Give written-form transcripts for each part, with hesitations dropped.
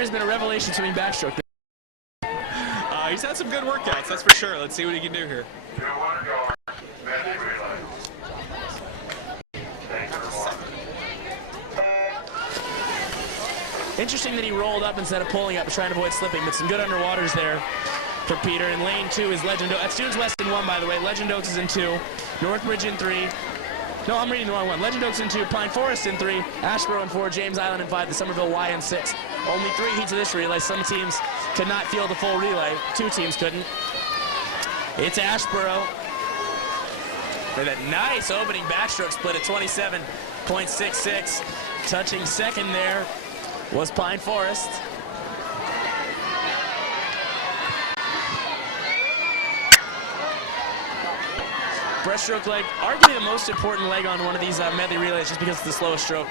has been a revelation swimming backstroke. He's had some good workouts, that's for sure. Let's see what he can do here. Interesting that he rolled up instead of pulling up, trying to avoid slipping, but some good underwaters there for Peter. In lane 2 is Legend Oaks. That's Students West in 1, by the way. Legend Oaks is in 2. Northbridge in 3. No, I'm reading the wrong one. Legend Oaks in 2, Pine Forest in 3, Asheboro in 4, James Island in 5, the Somerville Y in 6. Only 3 heats of this relay. Some teams could not field the full relay. 2 teams couldn't. It's Asheboro with a nice opening backstroke split at 27.66. Touching second there was Pine Forest. Breaststroke leg, arguably the most important leg on one of these medley relays, just because it's the slowest stroke.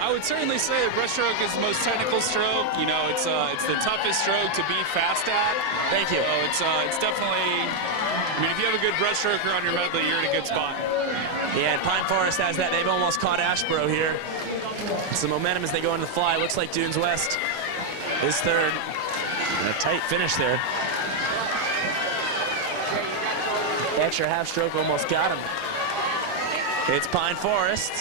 I would certainly say the breaststroke is the most technical stroke. You know, it's the toughest stroke to be fast at. Thank you. So it's definitely. I mean, if you have a good breaststroker on your medley, you're in a good spot. Yeah, and Pine Forest has that. They've almost caught Asheboro here. Some momentum as they go into the fly. Looks like Dunes West is third. And a tight finish there. Extra half stroke almost got him. It's Pine Forest.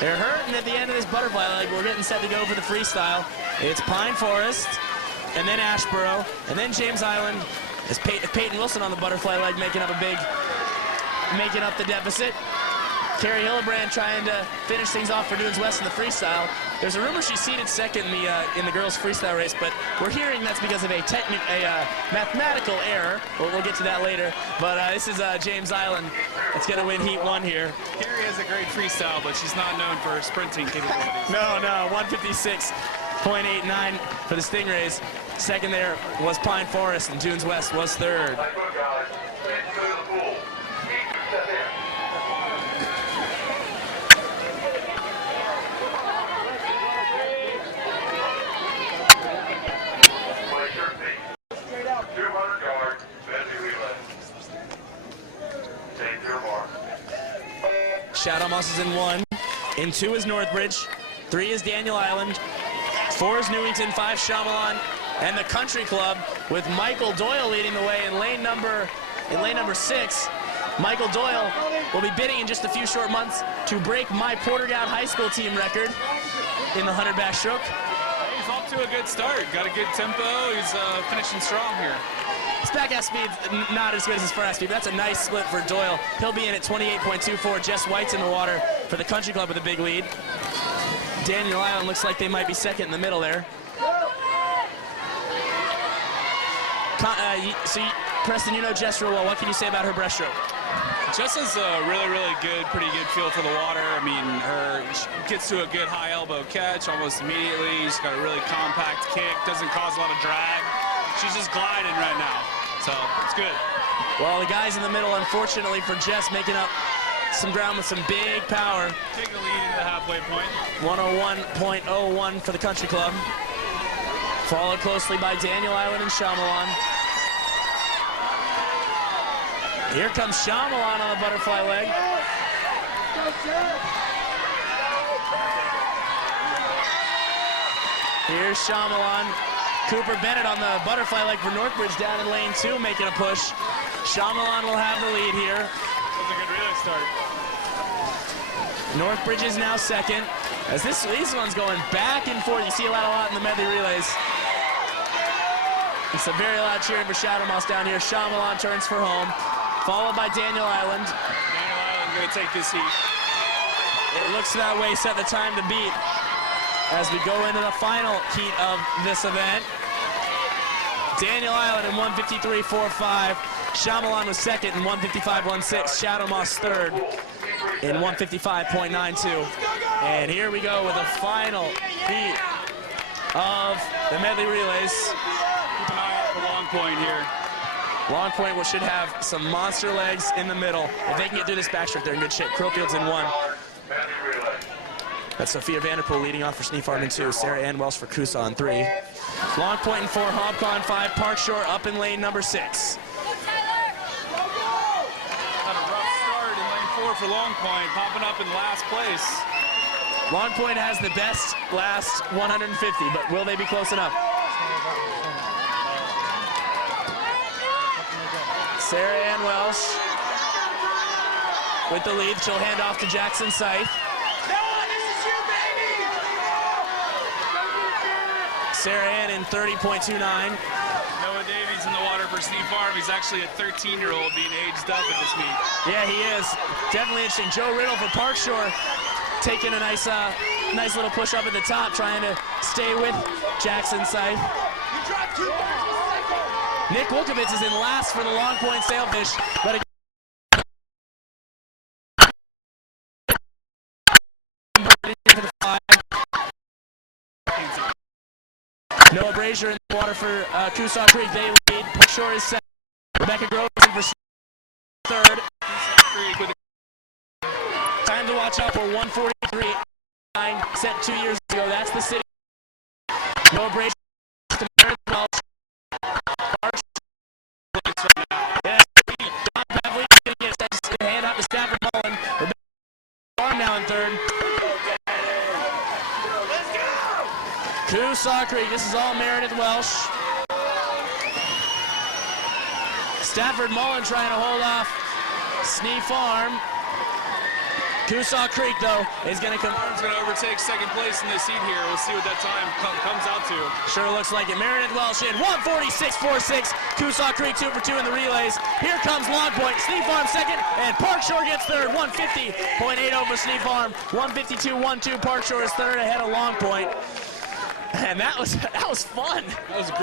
They're hurting at the end of this butterfly leg. We're getting set to go for the freestyle. It's Pine Forest, and then Asheboro, and then James Island. Is Peyton Wilson on the butterfly leg, making up the deficit. Carrie Hillebrand trying to finish things off for Dunes West in the freestyle. There's a rumor she seeded second in the girls' freestyle race, but we're hearing that's because of a mathematical error. We'll get to that later. But this is James Island that's going to win Heat 1 here. Carrie has a great freestyle, but she's not known for her sprinting capabilities. No, 156.89 for the Stingrays. Second there was Pine Forest, and Dunes West was third. Shadow Moss is in 1. In 2 is Northbridge. 3 is Daniel Island. 4 is Newington. 5 Shyamalan. And the Country Club with Michael Doyle leading the way in lane number 6. Michael Doyle will be bidding in just a few short months to break my Portergown High School team record in the 100 backstroke. He's off to a good start. Got a good tempo. He's finishing strong here. His back half speed not as good as his front half speed, but that's a nice split for Doyle. He'll be in at 28.24. Jess White's in the water for the Country Club with a big lead. Daniel Island looks like they might be second in the middle there. Preston, you know Jess real well. What can you say about her breaststroke? Jess has a really good, pretty good feel for the water. I mean, she gets to a good high elbow catch almost immediately. She's got a really compact kick, doesn't cause a lot of drag. She's just gliding right now, so it's good. Well, the guys in the middle, unfortunately for Jess, making up some ground with some big power. Take the lead into the halfway point. 101.01 for the Country Club. Followed closely by Daniel Island and Shyamalan. Here comes Shyamalan on the butterfly leg. Here's Shyamalan. Cooper Bennett on the butterfly leg for Northbridge down in lane 2, making a push. Shyamalan will have the lead here. That's a good relay start. Northbridge is now second. As these ones going back and forth, you see a lot in the medley relays. It's a very loud cheering for Shadow Moss down here. Shyamalan turns for home, followed by Daniel Island. Daniel Island going to take this heat. It looks that way, set the time to beat as we go into the final heat of this event. Daniel Island in 153.45. Shyamalan was second in 155.16. Shadow Moss third in 155.92. And here we go with the final heat of the medley relays. Keep an eye out for Long Point here. Long Point should have some monster legs in the middle. If they can get through this backstroke, they're in good shape. Crowfield's in 1. That's Sophia Vanderpool leading off for Sneefarm in 2. Sarah Ann Welsh for Coosa on 3. Long Point in 4, Hobcon 5, Park Shore up in lane number 6. Had a rough start in lane 4 for Long Point, popping up in last place. Long Point has the best last 150, but will they be close enough? Sarah Ann Welsh with the lead. She'll hand off to Jackson Scythe. Sarah Ann in 30.29. Noah Davies in the water for Sneefarm. He's actually a 13-year-old being aged up at this meet. Yeah, he is. Definitely interesting. Joe Riddle for Park Shore taking a nice little push up at the top, trying to stay with Jackson Scythe. Nick Wilkovitz is in last for the Long Point Sailfish, but Noah Brazier in the water for Coosaw Creek. They lead. Park Shore is second. Rebecca Groves in for third. Time to watch out for 143.9 set 2 years ago. That's the city. Noah Brazier to Meredith Welsh. Yeah, John Pavley going to get a hand out to Stafford Mullen. Rebecca Farm now in third. Coosaw Creek, this is all Meredith Welsh. Stafford Mullen trying to hold off Sneefarm. Coosaw Creek, though, is going to come. Farm's going to overtake second place in this heat here. We'll see what that time comes out to. Sure looks like it. Meredith Welsh in 146.46. Coosaw Creek 2 for 2 in the relays. Here comes Long Point. Sneefarm second, and Park Shore gets third. 150.80 over Sneefarm. 152.12. Park Shore is third ahead of Long Point. And that was fun. That was great.